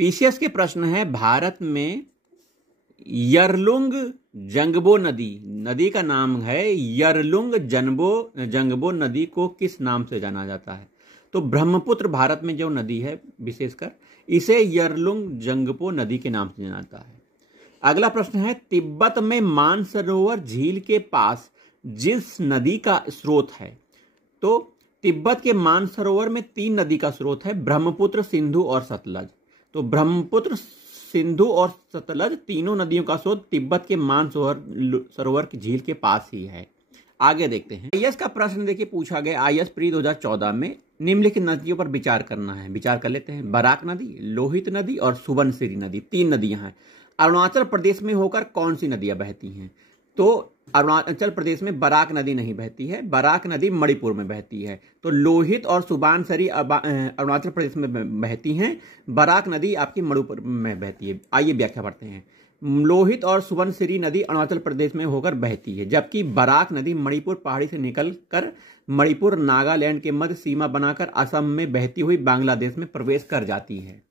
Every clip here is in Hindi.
पीसीएस के प्रश्न है, भारत में यरलुंग जंगबो नदी का नाम है यरलुंग जंगबो नदी को किस नाम से जाना जाता है? तो ब्रह्मपुत्र भारत में जो नदी है विशेषकर इसे यरलुंग जंगबो नदी के नाम से जाना जाता है। अगला प्रश्न है, तिब्बत में मानसरोवर झील के पास जिस नदी का स्रोत है, तो तिब्बत के मानसरोवर में 3 नदी का स्रोत है, ब्रह्मपुत्र, सिंधु और सतलज। तो ब्रह्मपुत्र, सिंधु और सतलज तीनों नदियों का स्रोत तिब्बत के मानसरोवर की झील के पास ही है। आगे देखते हैं। आईएएस का प्रश्न देखिए पूछा गया आईएएस प्री 2014 में, निम्नलिखित नदियों पर विचार करना है। विचार कर लेते हैं। बराक नदी, लोहित नदी और सुबनसिरी नदी, 3 नदियां हैं। अरुणाचल प्रदेश में होकर कौन सी नदियां बहती हैं? तो अरुणाचल प्रदेश में बराक नदी नहीं बहती है, बराक नदी मणिपुर में बहती है। तो लोहित और सुबनसिरी अरुणाचल प्रदेश में बहती हैं, बराक नदी आपकी मणिपुर में बहती है। आइए व्याख्या पढ़ते हैं। लोहित और सुबनसिरी नदी अरुणाचल प्रदेश में होकर बहती है, जबकि बराक नदी मणिपुर पहाड़ी से निकलकर मणिपुर नागालैंड के मध्य सीमा बनाकर असम में बहती हुई बांग्लादेश में प्रवेश कर जाती है।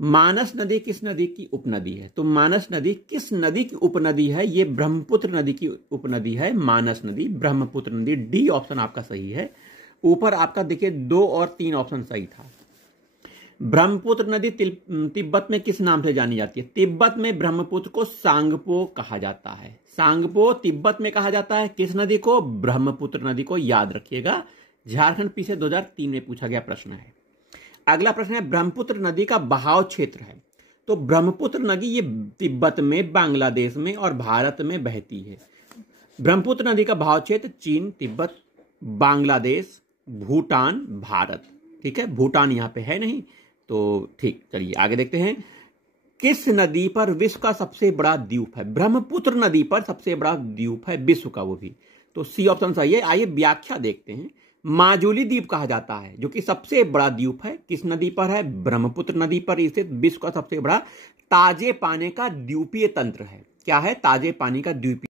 मानस नदी किस नदी की उपनदी है? तो मानस नदी किस नदी की उपनदी है? ये ब्रह्मपुत्र नदी की उपनदी है मानस नदी, ब्रह्मपुत्र नदी। डी ऑप्शन आपका सही है। ऊपर आपका देखिए 2 और 3 ऑप्शन सही था। ब्रह्मपुत्र नदी तिब्बत में किस नाम से जानी जाती है? तिब्बत में ब्रह्मपुत्र को सांगपो कहा जाता है। सांगपो तिब्बत में कहा जाता है किस नदी को? ब्रह्मपुत्र नदी को। याद रखिएगा, झारखंड पीछे 2003 में पूछा गया प्रश्न है। अगला प्रश्न है, ब्रह्मपुत्र नदी का बहाव क्षेत्र है। तो ब्रह्मपुत्र नदी ये तिब्बत में, बांग्लादेश में और भारत में बहती है। ब्रह्मपुत्र नदी का बहाव क्षेत्र चीन, तिब्बत, बांग्लादेश, भूटान, भारत। ठीक है, भूटान यहां पे है नहीं, तो ठीक। चलिए आगे देखते हैं। किस नदी पर विश्व का सबसे बड़ा द्वीप है? ब्रह्मपुत्र नदी पर सबसे बड़ा द्वीप है विश्व का, वो भी। तो सी ऑप्शन सही है। आइए व्याख्या देखते हैं। माजुली द्वीप कहा जाता है, जो कि सबसे बड़ा द्वीप है। किस नदी पर है? ब्रह्मपुत्र नदी पर स्थित विश्व का सबसे बड़ा ताजे पानी का द्वीपीय तंत्र है। क्या है? ताजे पानी का द्वीपीय